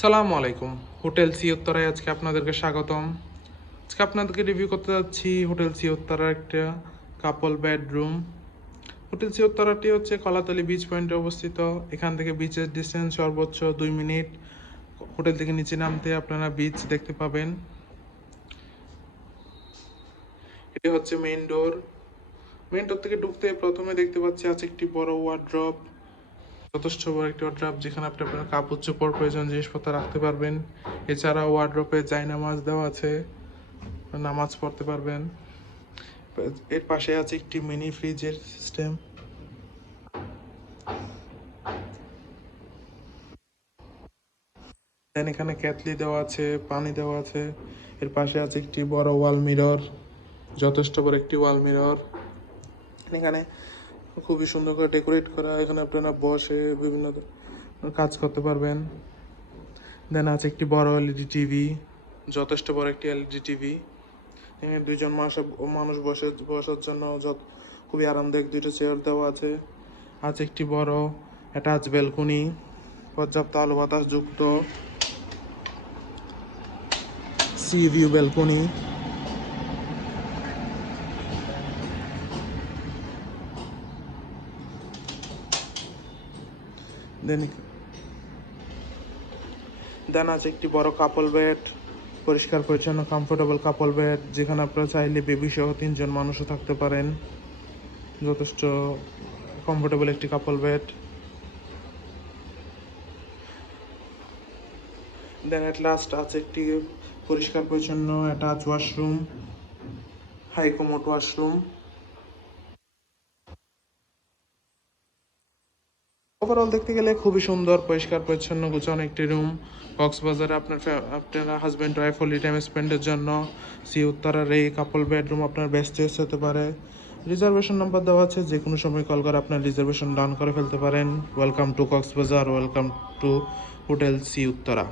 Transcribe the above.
সালামু আলাইকুম। Hotel sea উত্তরায় আজকে আপনাদেরকে স্বাগতম। আজকে আপনাদেরকে রিভিউ করতে যাচ্ছি হোটেল সি উত্তরার একটা কাপল বেডরুম। হোটেল সি উত্তরাটি হচ্ছে কলাতলি বিচ পয়েন্টে অবস্থিত। এখান থেকে বিচের ডিস্টেন্স সর্বোচ্চ 2 মিনিট। হোটেল থেকে নিচে নামতে আপনারা বিচ দেখতে পাবেন। এটি হচ্ছে মেইন ডোর। মেইন ডোর থেকে ঢুকতে প্রথমে দেখতে পাচ্ছি আছে একটি বড় ওয়ার্ড্রপ, যথেষ্ট বড় একটি ওয়ার্ড্রপ, যেখানে আপনি আপনার কাপড় চোপড় প্রয়োজন জিনিসপত্র রাখতে পারবেন। এছাড়া ওয়ার্ড্রপে জায়নামাজ দেওয়া আছে, নামাজ পড়তে পারবেন। এর পাশে আছে একটি মিনি ফ্রিজের সিস্টেম। দেন এখানে কেটলি দেওয়া আছে, পানি দেওয়া আছে। এর পাশে আছে একটি বড় ওয়াল মিরর, যথেষ্ট বড় একটি ওয়াল মিরর। এখানে খুবই সুন্দর করে ডেকোরেট করা, এখানে আপনারা বসে বিভিন্ন কাজ করতে পারবেন। দেন আছে একটি বড় এলইডি টিভি, যথেষ্ট বড় একটি এলইডি টিভি। এখানে দুইজন মানুষ বসার জন্য খুবই আরামদায়ক দুইটা চেয়ার দেওয়া আছে। আছে একটি বড় অ্যাটাচ ব্যালকনি, পর্যাপ্ত আলো বাতাস যুক্ত সি ভিউ ব্যালকনি। দেন আছে একটি বড় কাপল বেড, পরিষ্কার পরিচ্ছন্ন কমফোর্টেবল কাপল বেড, যেখানে আপনারা চাইলে বেবি সহ 3জন মানুষও থাকতে পারেন। যথেষ্ট কমফোর্টেবল একটি কাপল বেড। দেন এট লাস্ট আছে একটি পরিষ্কার পরিচ্ছন্ন attach washroom, high commode washroom. Overall দেখতে গেলে খুবই সুন্দর, পরিষ্কার পরিচ্ছন্ন গোছানো একটি রুম। কক্সবাজারে আপনারা হাজব্যান্ড ওয়াইফ হলিডে টাইম স্পেন্ডের জন্য সি উত্তরার এই কাপল বেডরুম আপনার বেস্ট চয়েস হতে পারে। রিজার্ভেশন নাম্বার দেওয়া আছে, যে কোনো সময় কল করে আপনার রিজার্ভেশন ডান করে ফেলতে পারেন। Welcome to Cox's Bazar, welcome to hotel sea Uttara.